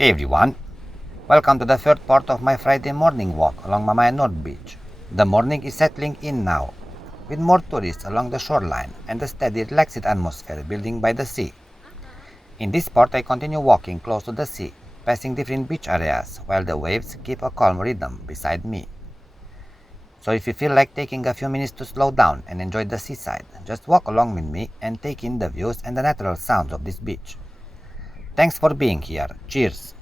Hey everyone, welcome to the third part of my Friday morning walk along Mamaia Nord Beach. The morning is settling in now, with more tourists along the shoreline and a steady relaxed atmosphere building by the sea. In this part I continue walking close to the sea, passing different beach areas while the waves keep a calm rhythm beside me. So if you feel like taking a few minutes to slow down and enjoy the seaside, just walk along with me and take in the views and the natural sounds of this beach. Thanks for being here. Cheers!